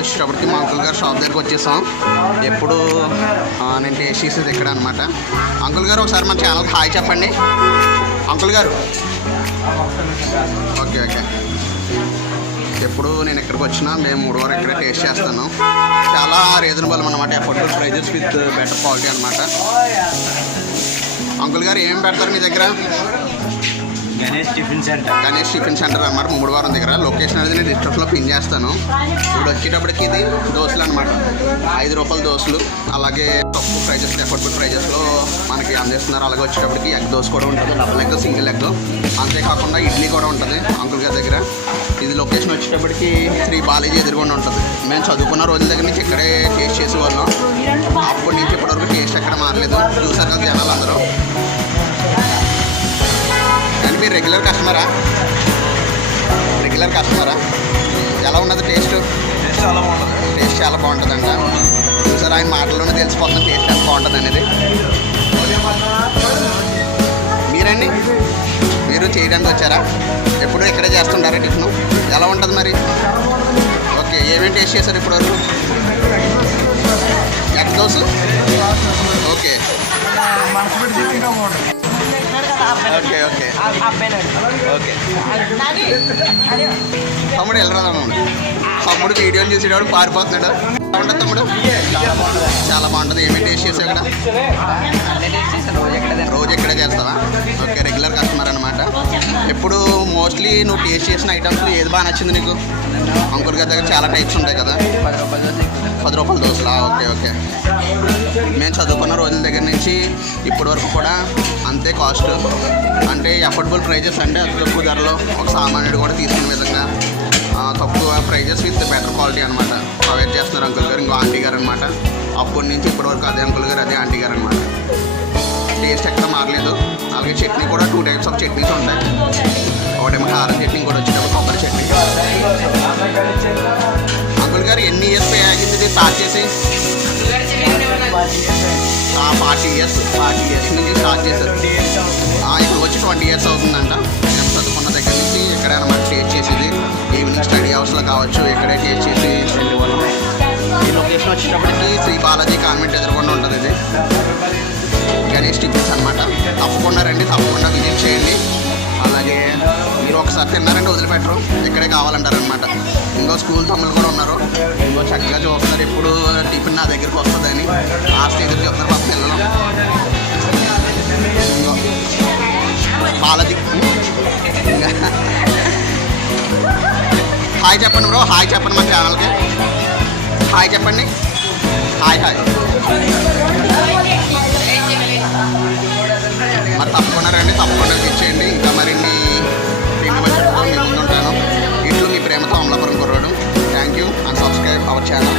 వచ్చేటప్పటికి మా అంకుల్ గారు షాప్ దగ్గరికి వచ్చేసాం. ఎప్పుడు నేను టేస్ట్ చేసేది ఇక్కడ అనమాట అంకుల్ గారు ఒకసారి మన ఛానల్కి హాయ్ చెప్పండి. అంకుల్ గారు. Okay okay. ఎప్పుడు నేను ఇక్కడికి వచ్చినా మేము మూడు వరకు ఇక్కడ టేస్ట్ చేస్తాను. చాలా రీజనబుల్ అనమాట affordable prices with better quality అనమాట అంకుల్ గారు ఏం పెడతారు మీ దగ్గర? Ganesh tiffin centre. Ganesh tiffin centre అన్నమాట మూడు వారం దగ్గర. లొకేషన్ అనేది నేను డిస్క్రిప్షన్లో పిన్ చేస్తాను ఇప్పుడు వచ్చేటప్పటికి ఇది దోశలు అనమాట ఐదు రూపాయల దోశలు అలాగే తక్కువ ప్రైజెస్ ఎఫర్టబుల్ ప్రైజెస్లో మనకి అందిస్తున్నారు అలాగే వచ్చేటప్పటికి ఎగ్ దోశ కూడా ఉంటుంది డబుల్ ఎగ్ సింగిల్ ఎగ్ అంతేకాకుండా ఇడ్లీ కూడా ఉంటుంది అంకుల్ గారి దగ్గర. ఇది లొకేషన్ వచ్చేటప్పటికి శ్రీ బాలేజీ ఎదురుగుండా ఉంటుంది. మేము చదువుకున్న రోజుల దగ్గర నుంచి ఇక్కడే టేస్ట్ చేసేవాళ్ళం. అప్పటి నుంచి ఇప్పటివరకు టేస్ట్ ఎక్కడ మారలేదు. చూసారు కదా జనాలు అందరూ. మీరు రెగ్యులర్ కస్టమరా రెగ్యులర్ కస్టమరా ఎలా ఉన్నది టేస్ట్ టేస్ట్ చాలా బాగుంటుంది. టేస్ట్ చాలా బాగుంటుందంట. చూసారు ఆయన మాటల్లోనే తెలిసిపోతుంది టేస్ట్ ఎంత బాగుంటుంది అనేది. మీరండి? మీరు చేయడానికి వచ్చారా? ఎప్పుడు ఇక్కడే చేస్తుంటారా టిఫిన్? ఎలా ఉంటుంది మరి? ఓకే ఏమేమి టేస్ట్ చేశారు ఇప్పుడు వరకు egg dosa? Okay. Okay okay. Okay. తమ్ముడు వెళ్ళరా తమ్ముడు? తమ్ముడు వీడియోని చూసేవాడు పారిపోతున్నాడు. బాగుంటుంది తమ్ముడు? చాలా బాగుంటుంది. ఏమి టేస్ట్ చేసావు ఇక్కడ? రోజు ఎక్కడ చేస్తావా? మోస్ట్లీ నువ్వు టేస్ట్ చేసిన ఐటమ్స్ ఏది బాగా నచ్చింది నీకు? అంకుల్ గారి దగ్గర చాలా టైప్స్ ఉంటాయి కదా. పది రూపాయల దోశలా? Okay okay. మేము చదువుకున్న రోజుల దగ్గర నుంచి ఇప్పటి వరకు కూడా అంతే కాస్ట్ అంటే అఫోర్డబుల్ ప్రైజెస్ అంటే అతి తక్కువ ధరలో ఒక సామాన్యుడు కూడా తీసుకునే విధంగా తక్కువ ప్రైజెస్ విత్ బెటర్ క్వాలిటీ అనమాట ప్రొవైడ్ చేస్తున్నారు అంకుల్ గారు ఇంకో ఆంటీ గారు అనమాట అప్పటి నుంచి ఇప్పటి వరకు అదే అంకుల్ గారు అదే ఆంటీ గారు అనమాట టేస్ట్ ఎక్కడ మారలేదు. అలాగే చట్నీ కూడా టూ టైప్స్ ఆఫ్ చట్నీస్ ఉంటాయి. ఒకటేమో కారం చట్నీ కూడా వచ్చేటప్పుడు కొబ్బరి చట్నీ. అంకుల్ గారు ఎన్ని ఇయర్స్ ఆగింది ఇది? స్టార్ట్ చేసి? ఫార్టీ ఇయర్స్ ఫార్టీ ఇయర్స్ నుంచి స్టార్ట్ చేశారు. ఆ, ఇప్పుడు వచ్చి ట్వంటీ ఇయర్స్ అవుతుందంట. నేను చదువుకున్న దగ్గర నుంచి ఎక్కడైనా మనం టేస్ట్ చేసేది ఈవినింగ్ స్టడీ హౌస్లో కావచ్చు ఎక్కడే టేస్ట్ చేసి ఈ లొకేషన్ వచ్చేటప్పటికి శ్రీ బాలాజీ కాన్వెంట్ ఒకసారి తిన్నారంటే వదిలిపెట్టరు. ఇక్కడే కావాలంటారనమాట ఇంకో స్కూల్ తమ్ముళ్ళు కూడా ఉన్నారు. ఇంకో చక్కగా చూస్తున్నారు. ఎప్పుడు టిఫిన్ నా దగ్గరికి వస్తుందని. ఆ ఎదురు చెప్తారు పాప పిల్లలు. ఇంకో బాలాజీ హాయ్ చెప్పండి బ్రో. హాయ్ చెప్పండి మా ఛానల్కి హాయ్ చెప్పండి. Hi hi. channel.